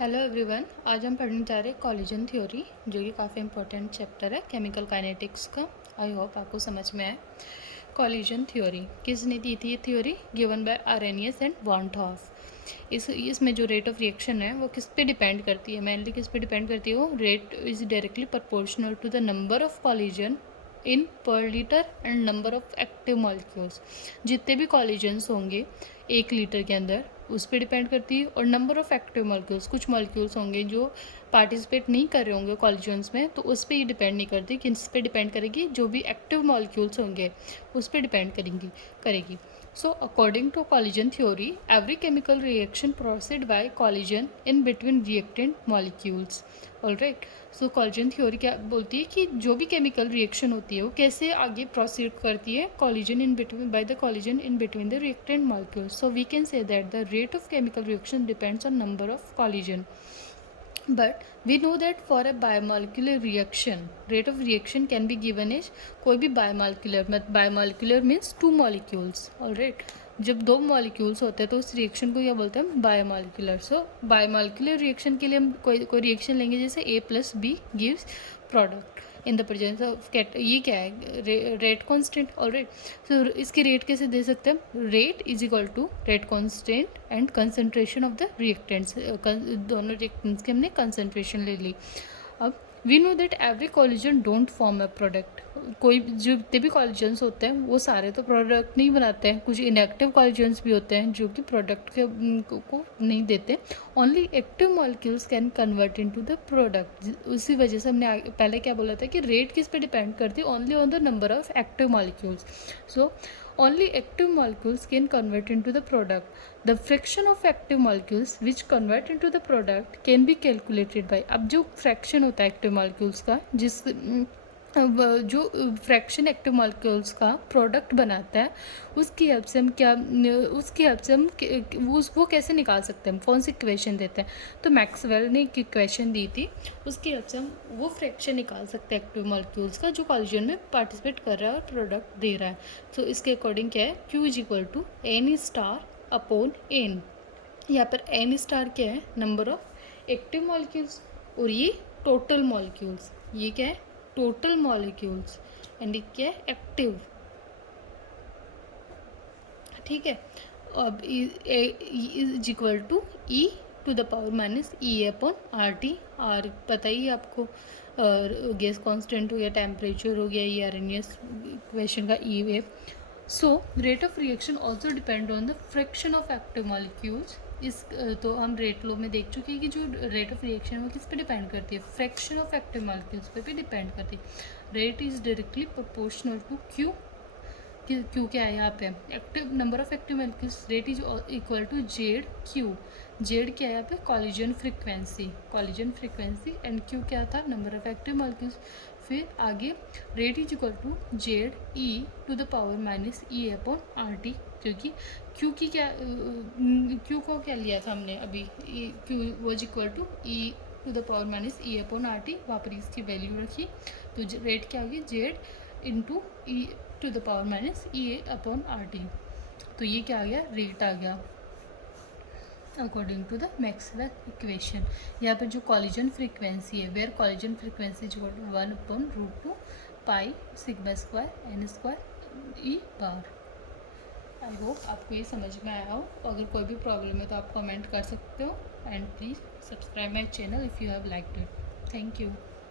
Hello everyone. आज हम पढ़ने जा रहे हैं कॉलिजन थ्योरी, जो कि काफ़ी इंपॉर्टेंट चैप्टर है केमिकल काइनेटिक्स का। आई होप आपको समझ में आए। कॉलिजन थ्योरी किसने दी थी? ये theory given by Arrhenius and van Hoff. इसमें जो रेट ऑफ रिएक्शन है वो किस पे डिपेंड करती है? मेनली किस पे डिपेंड करती है? वो rate is directly proportional to the number of collision in per litre and number of active molecules. जितने भी कॉलिजन्स होंगे 1 लीटर के अंदर, उस पर डिपेंड करती है। और नंबर ऑफ एक्टिव मॉलिक्यूल्स, कुछ मॉलिक्यूल्स होंगे जो पार्टिसिपेट नहीं कर रहे होंगे कॉलिजन्स में, तो उस पर ही डिपेंड नहीं करती। किस पे डिपेंड करेगी? जो भी एक्टिव मॉलिक्यूल्स होंगे उस पर डिपेंड करेगी। So according to collision theory, every chemical reaction proceed by collision in between reactant molecules. Alright, so collision theory क्या बोलती है कि जो भी chemical reaction होती है वो कैसे आगे proceed करती है? Collision in between, by the collision in between the reactant molecules. So we can say that the rate of chemical reaction depends on number of collision. But we know that for a biomolecular reaction, rate of reaction can be given as कोई भी biomolecular means 2 molecules. Alright, जब 2 molecules होते हैं तो उस reaction को क्या बोलते हैं? बायोमोलिकुलर। सो बायोमोलिकुलर रिएक्शन के लिए हम कोई रिएक्शन लेंगे, जैसे A+B gives product in the presence of cat. ये क्या है? Rate constant. ऑलराइट, सो इसकी रेट कैसे दे सकते हैं? Rate is equal to rate constant and concentration of the reactants. दोनों रिएक्टेंट्स की हमने कंसंट्रेशन ले ली। अब we know that every collision don't form a product. कोई जितने भी कॉलिजन्स होते हैं वो सारे तो प्रोडक्ट नहीं बनाते हैं। कुछ इनएक्टिव कॉलिजन्स भी होते हैं जो कि प्रोडक्ट को नहीं देते। Only active molecules can convert into the product. उसी वजह से हमने पहले क्या बोला था कि रेट किस पे डिपेंड करती है? Only on the number of active molecules. So only active molecules can convert into the product. The fraction of active molecules which convert into the product can be calculated by, अब जो fraction होता है active molecules का, जो fraction active molecules का product बनाता है, उसकी हेल्प से हम वो कैसे निकाल सकते हैं? हम कौन सी इक्वेशन देते हैं? तो मैक्सवेल ने एक इक्वेशन दी थी, उसकी हेल्प से हम वो फ्रैक्शन निकाल सकते हैं एक्टिव मॉलिक्यूल्स का जो कॉलिजन में पार्टिसिपेट कर रहा है और प्रोडक्ट दे रहा है। तो इसके अकॉर्डिंग क्या है? Q is equal to N star upon N. यहाँ पर एन स्टार क्या है? नंबर ऑफ एक्टिव मॉलिक्यूल्स, और ये टोटल मॉलिक्यूल्स। ये क्या है? Total molecules. एंड ये क्या है? एक्टिव। ठीक है। अब is equal to E to the power minus E upon R T. R पता ही आपको, गैस कांस्टेंट हो गया, टेम्परेचर हो गया, ये आरएनएस इक्वेशन का ई है। So rate of reaction also depend on the fraction of active molecules. तो हम रेट लो में देख चुके हैं कि जो रेट ऑफ रिएक्शन वो किस पे डिपेंड करती है? फ्रैक्शन ऑफ एक्टिव मॉलिक्यूल्स पे भी डिपेंड करती है। Rate is directly proportional to Q. Q क्या है यहाँ पे? Active number of active molecules. Rate is equal to Z Q. Z क्या है यहाँ पे? कॉलिजन फ्रिक्वेंसी एंड क्यू क्या था? Number of active molecules. फिर आगे rate is equal to Z E to the power minus E upon R T, क्योंकि Q की क्या, क्यू को क्या लिया था हमने अभी? Q was equal to E to the power minus E upon R T. वहाँ पर इसकी वैल्यू रखी, तो रेट क्या आ गई? Z into E to the power minus E upon R T. तो ये क्या आ गया? रेट आ गया according to the Maxwell equation. यहाँ पर जो कॉलिजन फ्रीक्वेंसी है, where collision frequency is 1/√2 pi sigma square N square E bar. I hope आपको ये समझ में आया हो। अगर कोई भी प्रॉब्लम है तो आप कमेंट कर सकते हो। And please subscribe my channel if you have liked it. Thank you.